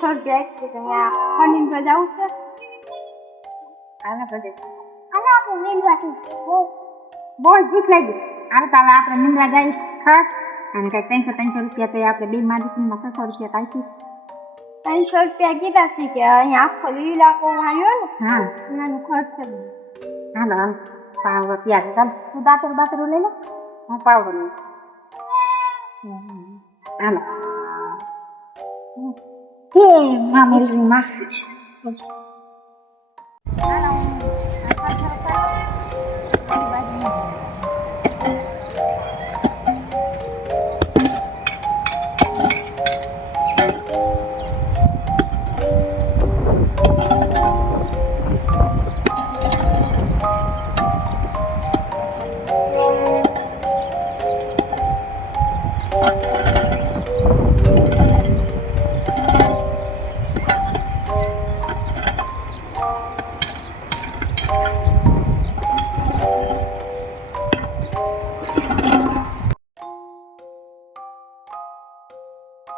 ₹300 છે કે અહીંયા ફંડિંગ પર જવું છે આને બધે અને આપણે નીંદવાથી બહુ ભૂખ લાગી આવતા હવે આપણે નીંદવા જાય ખાસ અને કઈ 300 રૂપિયા તો આપણે બે માદીમાં 600 રૂપિયા કાઢી ₹300 કીધા છે કે અહીંયા આખો લીલાકો આવ્યો ને હા એનાનો ખર્ચ છે હાલો હાલ પાવ પ્યાર ચાલ તું દાતરું લઈ લો હું પાવ લઉં હાલો કે મામેલી માં હાલો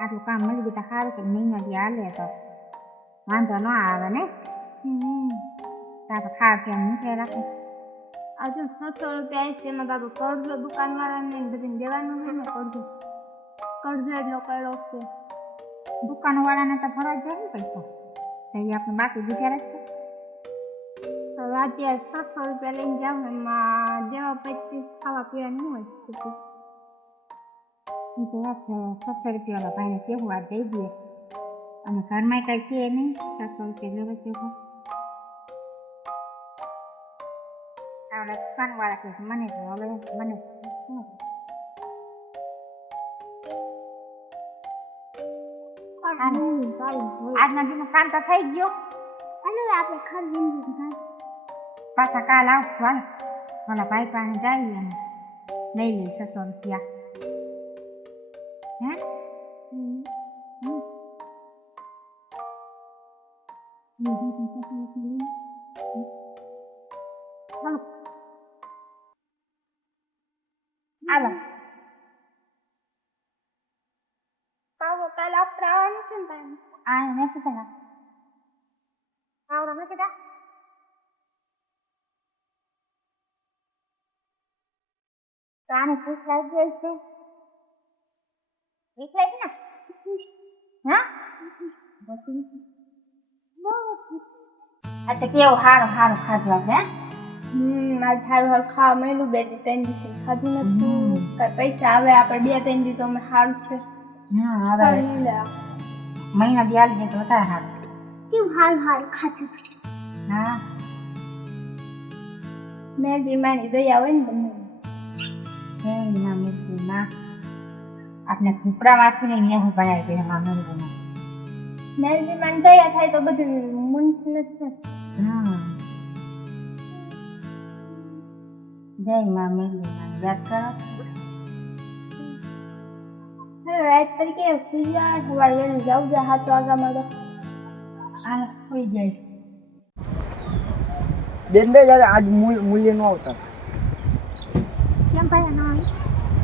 આટલું કામ મળી ગયું તો સારું કે મહિના દી હાલે તો વાંધો ન આવે ને તારે ખાવા પીવાનું મૂકે રાખે આજે ₹600 છે એમાં તારું કરજો દુકાનવાળાને બધી દેવાનું છે ને કરજો એટલો કર્યો છે દુકાનવાળાને તો ભરવા જાય ને પૈસા તો એ આપણે બાકી બીજા રાખશે હવે અત્યારે ₹600 લઈને જાઉં એમાં જેવા પૈસા ખાવા પીવાનું હોય એ તો વાત છે 600 રૂપિયાવાળા ભાઈને કેવું આ દઈ દઈએ અને ઘરમાં કંઈ છે નહીં 600 રૂપિયા લેવા કેવું આવડે દુકાનવાળા કહે મને તો હવે મને આજના દિવસનું કામ તો થઈ ગયું અને આપણે ખરીદી પાછા કાલ આવશું હાલ ઓલા ભાઈ પાસે જઈએ અને લઈ લઈએ 600 રૂપિયા હે હાલો કાલે આપણે આવવાનું છે ને ભાઈ આ નથી થયા આવડો નથી કા આને ભૂખ લાગી ગઈ છે ભૂખ લાગી ને હા આ તો કેવું સારું ખાધું આપણે આજ સારું ખાવા મળ્યું 2-3 દિવસ ખાધું નથી કઈ પૈસા આવે આપણે 2-3 દિવસ અમે સારું છે હા હવે મહિના દી આવી જાય તો વધારે સારું કેવું સારું ખાધું હા મેં બીમારી દયા હોય ને તમને આપણે કુપરામાંથી ને હું બનાવી દઈએ મામા મેલજીમાં દયા થાય તો બધું મુંસ નથી હા જય માં મેલી યાદ કરો રાત તરીકે સુજા સવારે જાઉં 7 વાગ્યામાં તો હાલ હોઈ જાય બેન બે જ્યારે આજ મૂલ્ય ન આવતા કેમ ભાઈ ના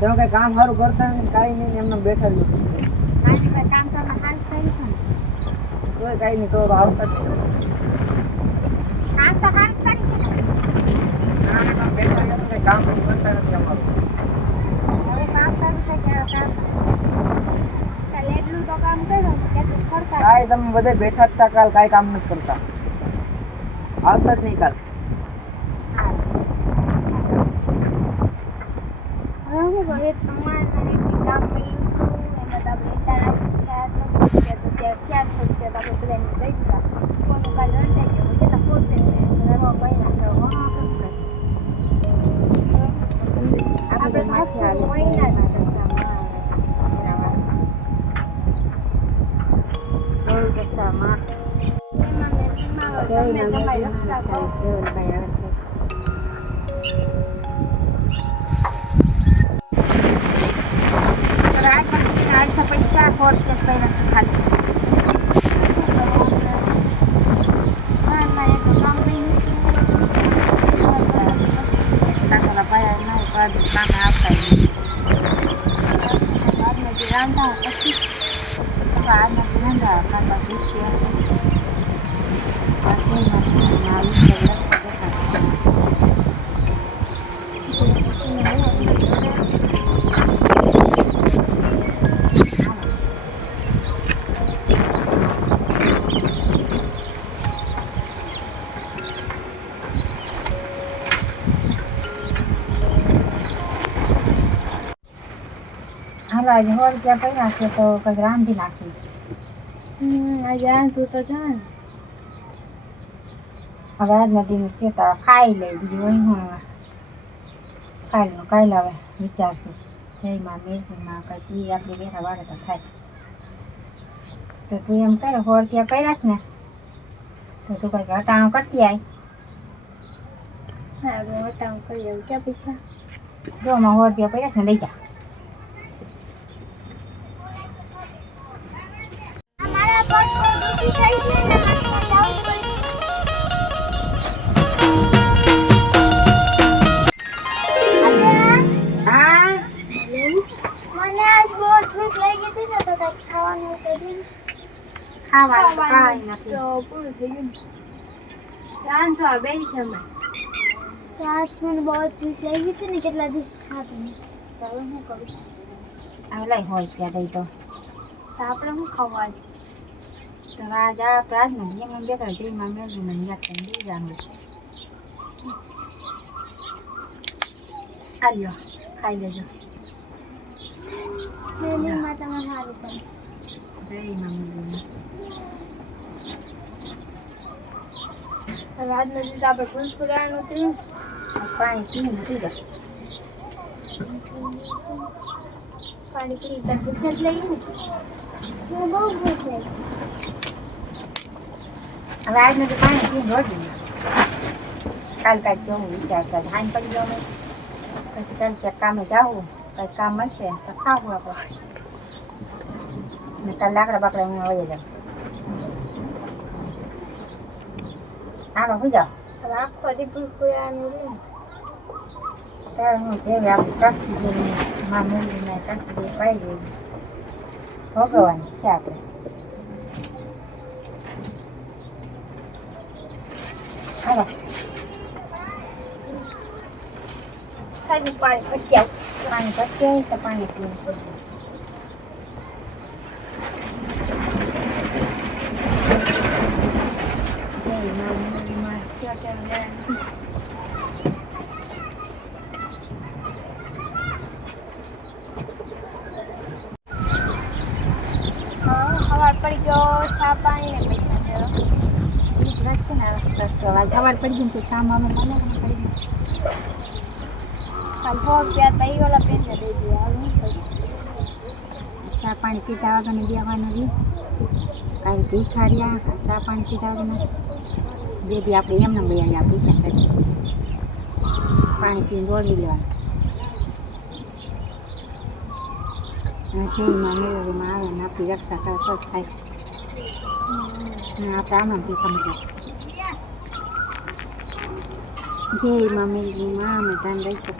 તમે કઈ કામ સારું કરતા નથી કાંઈ નહીં એમને બેઠા જ કામ કરવા હાલ કરી છે કોઈ કાંઈ નહીં તો આવતા જ કામ તો હાલ કરી છે બેઠા કઈ કામ કરતા નથી અમારું હવે કામ કરવું છે કામ કાલે એટલું તો કામ કર્યું કે કરતા કાંઈ તમે બધે બેઠા જ હતા કાલ કાંઈ કામ નથી કરતા આવતા જ નહીં કાલ હું ઘરે તમારે કામ કર્યું એમાં આપણે તારા ₹400 આપણે બધાને દઈ દીધા કોનું કાલ રંધાઈ ગયું કેટલા પોતે રવા મહિના આપણે મહિના પૈસા ખોટ કે ખાલી કામ આપતા રાંધા પછી બાબા પૂછ્યા બાકી નથી હાલો આજે 100 રૂપિયા પડ્યા છે તો કંઈક રાંધી નાખી. આજે આંધું તો જાણ હવે આજના દિવસ છે તો ખાઈ લે બીજું હોય હું ખાઈ લો કાંઈ લાવે વિચારશું જય માં મેઘમાં કંઈક એ આપણે બેઠા વાળે તો થાય તો તું એમ કરે 100 રૂપિયા પડ્યા છે ને તો તું કંઈક હટાણું કરતી આય હા વટાણું કરી આવું ક્યાં પૈસા જો માં 100 રૂપિયા પડ્યા છે ને લઈ જા. અમારા પર દુખી થઈ છે ને મારે જાવું પડે. હા મને આજ બહુ ભૂખ લાગી હતી ને તો કંઈક ખાવાનું હતું ખાવાનું તો કાંઈ નથી તો પૂરું થઈ ગયું રાંધો બેન છે અમે આજ મને બહુ ભૂખ લાગી હતી ને કેટલા દિવસ ખાધું નહીં તો હવે શું કરું હવે લઈ 100 રૂપિયા દઈ તો તો આપણે શું ખાવા તો આજ આપણે આજ ને એમ બેઠા જઈમાં મેળવી મને યાદ કરીને દઈ જવાનું આલ્યો ખાઈ લેજો મેનીમાં તમે સારું પણ જઈમાં મેળવીમાં હવે આજનો દિવસ આપણે ફૂલફુલાવાનું હતું પાણી પીને નથી જતું પાણી પી તો ભૂખ જ લાગી ને મને બહુ ભૂખ લાગી હવે આજનું તો પાણી પીને રોટી કાલ કાંઈક જોવું વિચારતા ધાન પડી જવું પછી કાલ ક્યાંક કામે જવું કંઈક કામ મળશે તો ખાવું આપણે ને કાલ લાકડા બાકડા હું વહી જાઉં હાલો સુઈ જાઓ હવે આખો દી ફૂલફુલાવાનું રહ્યું ત્યારે હું જેવી આપણે કસ્તી જેવી માં મેળવીને કસ્તી જેવી પાઈ ગઈ ભોગવવાની છે આપણે હાલો ખાલી પાણી પટી આવું પાણી પચે તો પાણી પીવું પડશે સવાર પડી ગયો ચા પાણી ને પૈસા દેવા ખબર પડી ગઈ કે કામ અમે મને પડી ગયું કાલ 100 રૂપિયા તો એ વાળા પેન દઈ દે હવે શું કરું ચા પાણી પીતા વગરની બેવાનું રહ્યું કાંઈ ભીખાર્યા ચા પાણી પીતા વગરના જે બી આપણે એમને બે પૈસા કરી પાણી પીને દોડી લેવાનું જેમાં મેળવીમાં આવે ને આપણી રક્ષા કરે તો જ થાય અને આપણે આમાં ભીખા મજા જેમાં મેળવીમાં અમે ધ્યાન રહીશું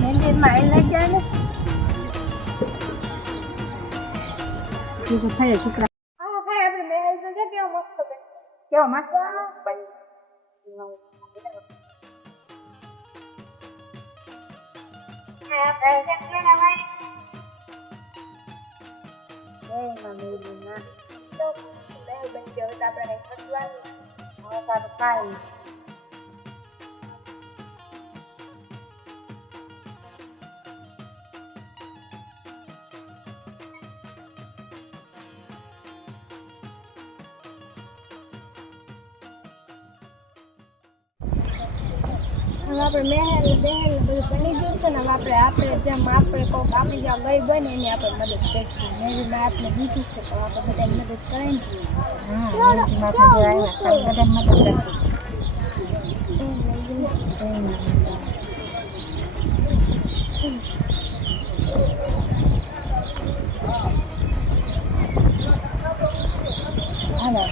મંદિરમાં લઈ જાય ને છોકરા હા ભાઈ આપણે મહેલ તો છે કેવો મસ્ત છે કેવો મસ્ત જય માં મેલીના તો મેં બની ગયો તો આપણે કંઈ ખસવાનું હવે તારું ખાઈ હવે આપણે મહેલ બધું બની ગયું છે ને હવે આપણે જેમ આપણે કોઈક આપણી જ્યાં ગઈ બને એની આપણે મદદ કરીશું મેં આપણે દીધી છે તો આપણે બધાને મદદ કરાવી દઈએ હા મેલીમાં તો જો આવ્યા તારે બધાને મદદ કરતી હાલો